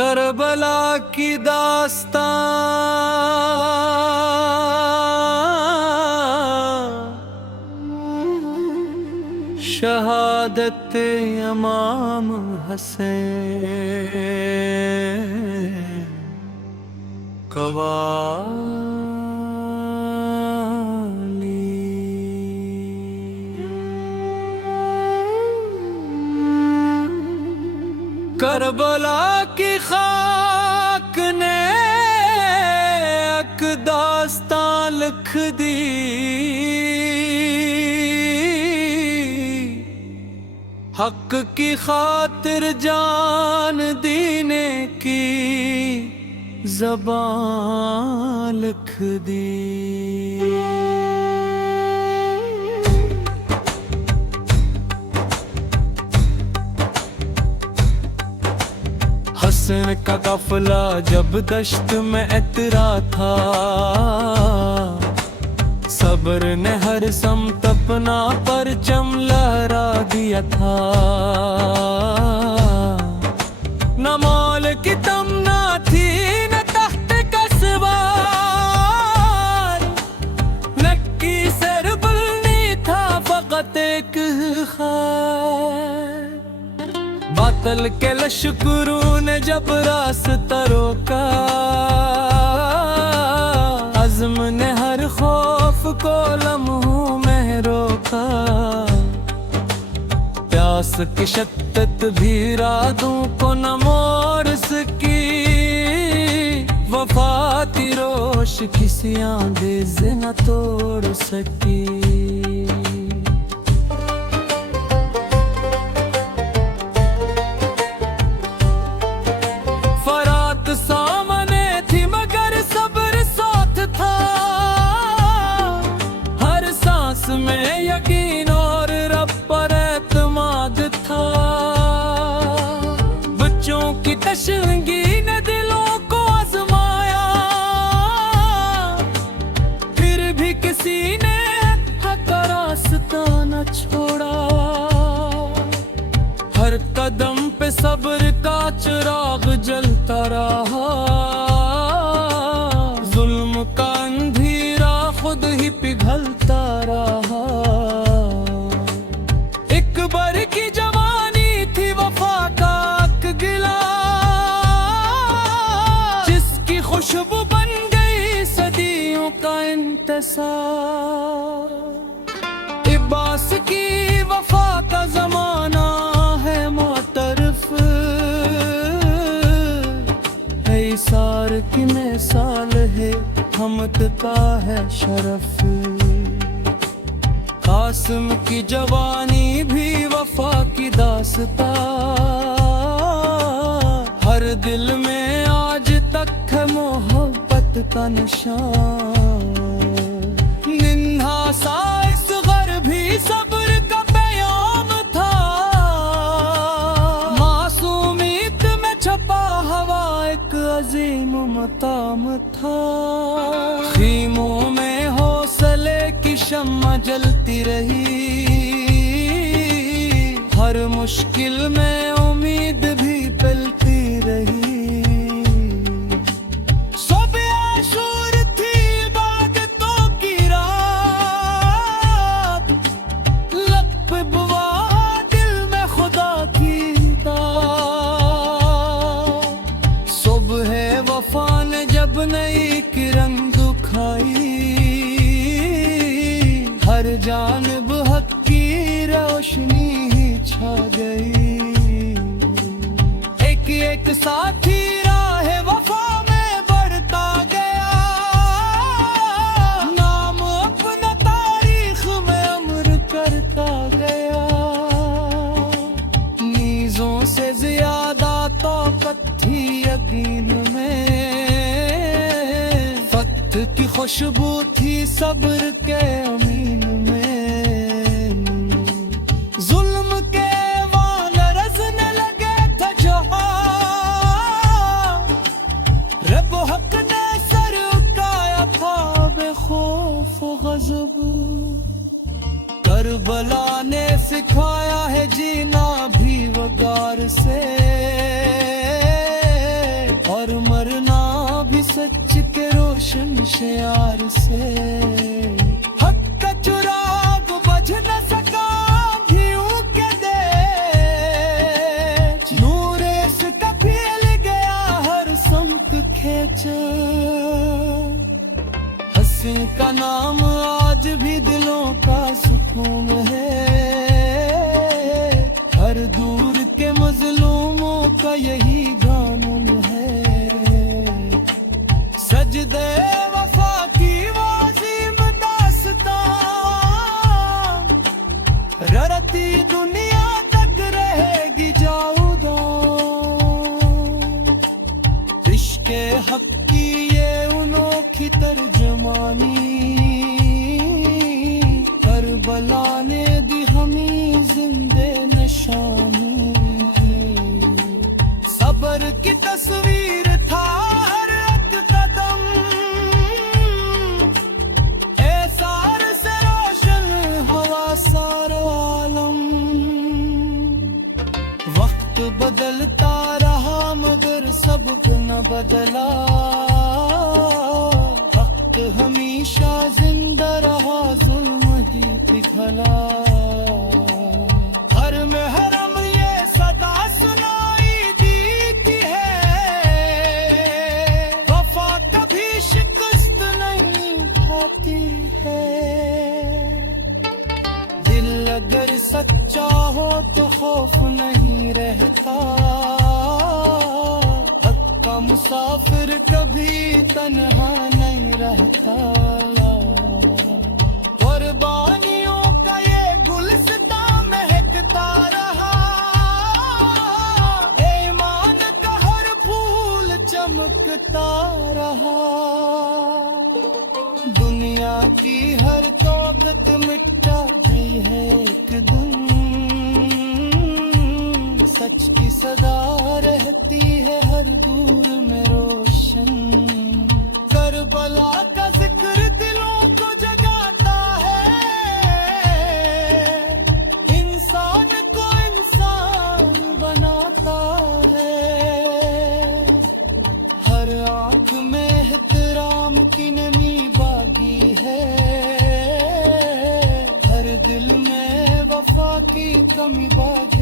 Karbala की दास्तां, शहादत इमाम हुसैन, कवाली। करबला की खाक ने एक दास्तां लिख दी, हक की खातिर जान दीने की ज़बान लिख दी। हसन का काफिला जब दश्त में इतरा था, सब्र ने हर समत अपना परचम लहरा दिया था। न मौल की तमन्ना थी न तख्त का सवार, नक्की सर बुलनी था फकत एक ख्याल। बातल के लश्करों ने जब रास्ता रोका, अज़्म ने हर खौफ को लम्हों में रोका। प्यास की शद्दत भी रातों को न मोड़ सकी, वफा की रोश किसी आंधे से न तोड़ सकी। सामने थी मगर सब्र साथ था, हर सांस में यकीन और रब पर एतमाद था। बच्चों की तशंगी ने दिलों को आजमाया, फिर भी किसी ने हक का रास्ता न छोड़ा। हर कदम पे सब्र का चिराग जलता रहा, जुल्म का अंधेरा खुद ही पिघलता रहा। एक बार की जवानी थी वफा का गिला, जिसकी खुशबू बन गई सदियों का इंतजार। इब्बास की वफा का जमाना है मोतरफ, सार की मिसाल है हमद का है शरफ। कासिम की जवानी भी वफा की दास्तां, हर दिल में आज तक है मोहब्बत का निशान। निन्हा सा इस घर भी सब्र का प्याम था, मासूमियत में छपा हवा एक अजीम मकाम था। खीमों में हौसले की शम्मा जलती रही, हर मुश्किल में उम्मीद भी पलती रही। सुबह आशूर थी इबादतों की रात, लब पे बुआ दिल में खुदा की दात। सुबह वफा ने जब नई किरण दिखाई, हर जानिब हक की रोशनी ही छा गई। एक एक साथी राह वफा में बढ़ता गया, नाम अपना तारीख में अमर करता गया। नीज़ों से ज्यादा ताकत थी यकीन में, फक्त की खुशबू थी सब्र के अमीन में। जुल्म के वाल रज़ने लगे थे जहां, रब हक ने सर उठाया था बेखौफ गज़ब। करबला ने सिखाया है जीना भी वगार से, रोशन शियार से। हक का चुराग बज न सका घियों के दे, नूरे से फैल गया हर संत खेच। हसी का नाम आज भी दिलों का सुकून है, हर दूर के मजलूमों का यही कानून है। सजदे वफा की वो अजीम दास्तां ररती दुनिया तक रहेगी जाऊदा। इश्क़े हक की ये अनोखी तर्जमानी करबला ने दी हमें जिंदे निशानी। सब्र की तस्वीर था हर एक कदम, एसार से रोशन हवा सारा आलम। वक्त बदलता रहा मगर सबक न बदला, हक हमेशा जिंदा रहा जुल्म ही पिघला। हर महरम ये सदा सुनाई देती है, वफा कभी शिकस्त नहीं खाती है। दिल अगर सच्चा हो तो खौफ नहीं रहता, हक का मुसाफिर कभी तन्हा नहीं रहता। कुर्बानियों का ये गुलसितां महकता रहा, ईमान का हर फूल चमकता रहा। दुनिया की हर तौबत मिटा गई है एक दिन, सच की सदा रहती है हर दूर में रोशन। करबला का जिक्र दिलों को जगाता है, इंसान को इंसान बनाता है। हर आंख में एहतराम की नमी बागी है, हर दिल में वफा की कमी बागी